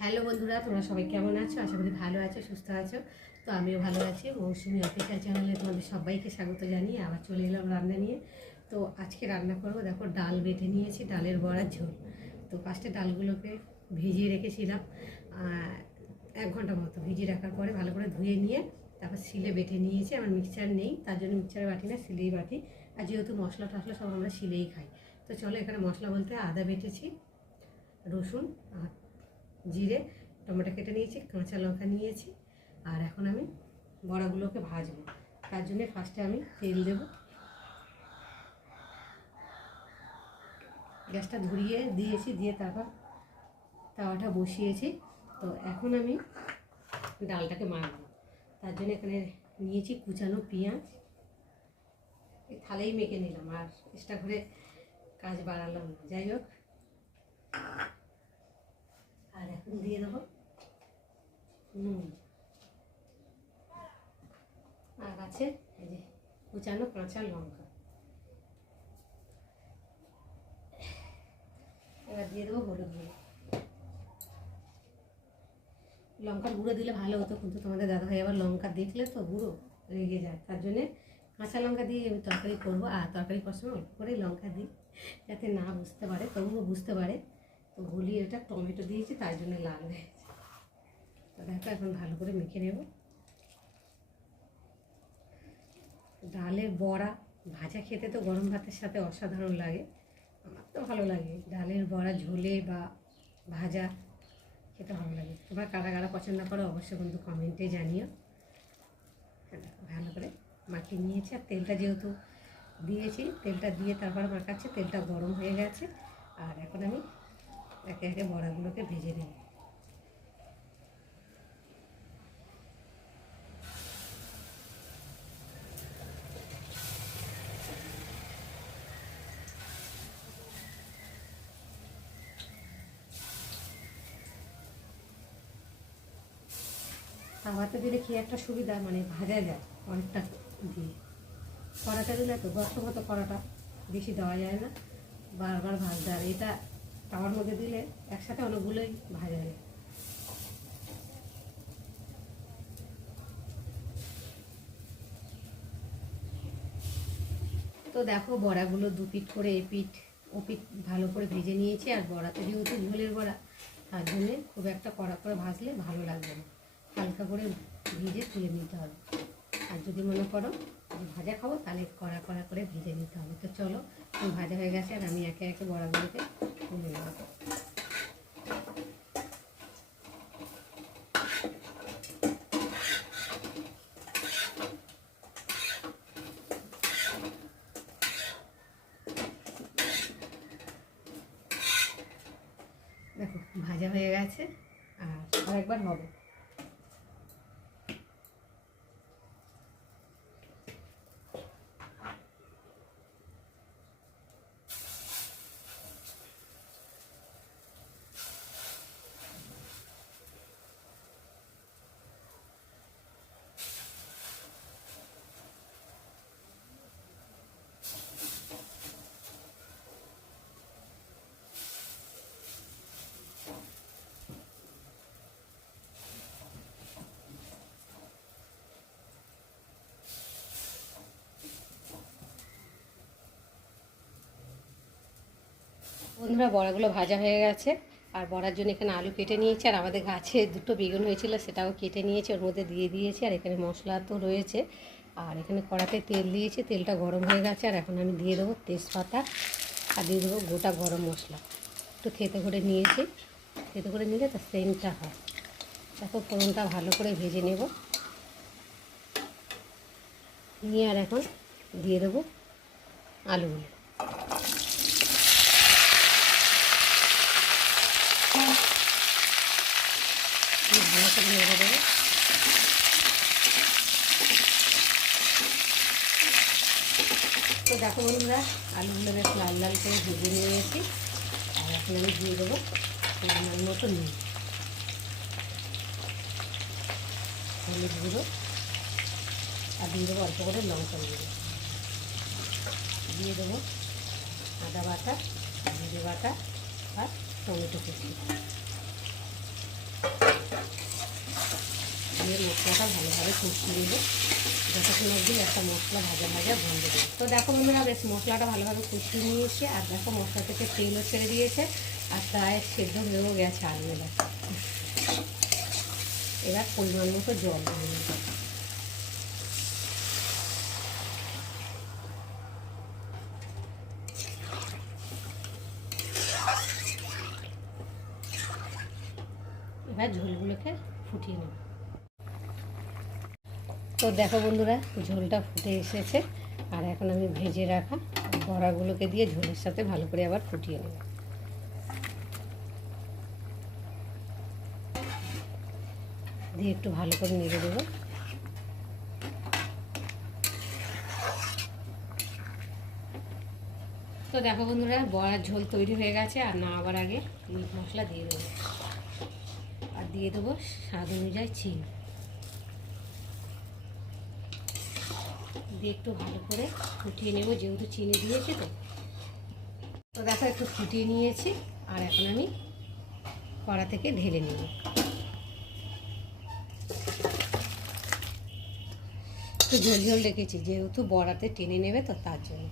Hello বন্ধুরা, তোমরা সবাই কেমন আছো? আশা করি ভালো আছো, সুস্থ আছো। তো আমিও ভালো আছি। মৌসুমি অফিসিয়াল চ্যানেলে তোমাদের সবাইকে স্বাগত জানিয়ে আবার চলে এলাম রান্না নিয়ে। তো আজকে রান্না করবো, দেখো ডাল বেটে নিয়েছি, ডালের বড়ার ঝোল। তো ফার্স্টে ডালগুলোকে ভিজিয়ে রেখেছিলাম 1 ঘন্টা মতো। ভিজিয়ে রাখার পরে ভালো করে ধুয়ে নিয়ে তারপর শিলে বেটে নিয়েছি। আমার মিক্সচার নেই, তার জন্য মিক্সচারে বাটি না, শিলেই বাটি। আর যেহেতু মশলা টশলা সব আমরা শিলেই খাই, তো চলো এখানে মশলা বলতে আদা বেটেছি, রসুন আর জিরে, টমেটো কেটে নিয়েছি, কাঁচা লঙ্কা নিয়েছি। আর এখন আমি বড়াগুলোকে ভাজবো। তার জন্য ফার্স্টে আমি তেল দেব, গ্যাসটা ধরিয়ে দিয়েছি, দিয়ে তারপর তাওয়াটা বসিয়েছি। তো এখন আমি ডালটাকে মাখবো। তার জন্য এখানে নিয়েছি কুচানো পেঁয়াজ, এই থালেই মেখে নিলাম, আর চেষ্টা করে কাজ বাড়ালাম না। যাই হোক, আর এখন দিয়ে দেবো নুন, আর আছে এই যে কুচানো কাঁচা লঙ্কা। এবার দিয়ে দেবো হলুদ গুঁড়ো। লঙ্কার গুঁড়ো দিলে ভালো হতো, কিন্তু তোমাদের দাদাভাই আবার লঙ্কা দেখলে তো গুঁড়ো রেগে যায়, তার জন্যে কাঁচা লঙ্কা দিয়ে আমি তরকারি করবো। আর তরকারি করার সময় অল্প করে লঙ্কা দিই, যাতে না বুঝতে পারে, তবুও বুঝতে পারে। তো ভুলিয়ে এটা টমেটো দিয়েছি, তার জন্য লাল হয়েছে। তো দেখো এখন ভালো করে মেখে নেব। ডালের বড়া ভাজা খেতে তো গরম ভাতের সাথে অসাধারণ লাগে, আমার তো ভালো লাগে। ডালের বড়া ঝোলে বা ভাজা খেতে ভালো লাগে। তোমরা কারা কারা পছন্দ করো অবশ্যই কিন্তু কমেন্টে জানিও। ভালো করে মাখিয়ে নিয়েছি, আর তেলটা যেহেতু দিয়েছি, তেলটা দিয়ে তারপর মাখাচ্ছি। তেলটা গরম হয়ে গেছে, আর এখন আমি একে একে বড়াগুলোকে ভেজে নেব। তাওয়াতে দিলে কি একটা সুবিধা, মানে ভাজা যায় অনেকটা দিয়ে। কড়াটা দিলে তো গর্ত মতো কড়াটা বেশি দেওয়া যায় না, বারবার ভাজতে। আর এটা তাওয়ার মধ্যে দিলে একসাথে অনেকগুলোই ভাজা যায়। তো দেখো বড়াগুলো দু পিঠ করে এপিঠ ওপিঠ ভালো করে ভেজে নিয়েছি। আর বড়াতে যেহেতু ঝোলের বড়া, তার জন্যে খুব একটা কড়া করে ভাজলে ভালো লাগবে না, হালকা করে ভেজে তুলে নিতে হবে। আর যদি মনে করো যে ভাজা খাবো, তাহলে কড়া কড়া করে ভেজে নিতে হবে। তো চলো, ভাজা হয়ে গেছে, আর আমি একে একে বড়াগুলোকে তুলে নেব। দেখো ভাজা হয়ে গেছে, আর আরেকবার হবে। বন্ধুরা, বড়াগুলো ভাজা হয়ে গেছে, আর বড়ার জন্য এখানে আলু কেটে নিয়েছি। আর আমাদের গাছে দুটো বেগুন হয়েছিল, সেটাও কেটে নিয়েছি, ওর মধ্যে দিয়ে দিয়েছি। আর এখানে মশলা তো রয়েছে, আর এখানে কড়াতে তেল দিয়েছি, তেলটা গরম হয়ে গেছে। আর এখন আমি দিয়ে দেবো তেজপাতা, আর দিয়ে দেবো গোটা গরম মশলা। একটু থেতো করে নিয়েছি, থেতো করে নিলে তার সেন্টটা হয়। দেখো ফোড়নটা ভালো করে ভেজে নেব নিয়ে, আর এখন দিয়ে দেবো আলুগুলো। ভালো করে নেড়ে দেবো। তো দেখো বন্ধুরা, আলুগুলো বেশ লাল লাল করে ভেজে নিয়েছি। আর এখন আমি দিয়ে দেবো পরিমাণ মতো নুন, হলুদ গুঁড়ো, আর দিয়ে দেবো অল্প করে লঙ্কা গুঁড়ো, দিয়ে দেবো আদা বাটা, জিরে বাটা, আর টমেটো কুচি। মশলাটা ভালোভাবে কষিয়ে নেবো, যতক্ষণ অবধি একটা মশলা ভাজা ভাজা গন্ধ দেবে। তো দেখো বন্ধুরা, বেশ মশলাটা ভালোভাবে কষিয়ে নিয়েছি, আর দেখো মশলা থেকে তেলও ছেড়ে দিয়েছে, আর প্রায় সেদ্ধ হয়েও গেছে আলুগুলো। এবার পরিমাণ মতো জল দিয়ে নেব। এবার ঝোলগুলোকে ফুটিয়ে নেব। তো দেখো বন্ধুরা, ঝোলটা ফুটে এসেছে, আর এখন আমি ভেজে রাখা বড়াগুলোকে দিয়ে ঝোলের সাথে ভালো করে আবার ফুটিয়ে নেব। দিয়ে একটু ভালো করে নেড়ে দেবো। তো দেখো বন্ধুরা, বড়ার ঝোল তৈরি হয়ে গেছে, আর না আবার আগে মিট মশলা দিয়ে দেবো, আর দিয়ে দেবো স্বাদ অনুযায়ী চিনি, দিয়ে একটু ভালো করে ফুটিয়ে নেব, যেহেতু চিনি দিয়েছি। তো দেখো একটু ফুটিয়ে নিয়েছি, আর এখন আমি কড়া থেকে ঢেলে নেব। একটু ঝোল ঝোল রেখেছি, যেহেতু বড়াতে টেনে নেবে, তো তার জন্য।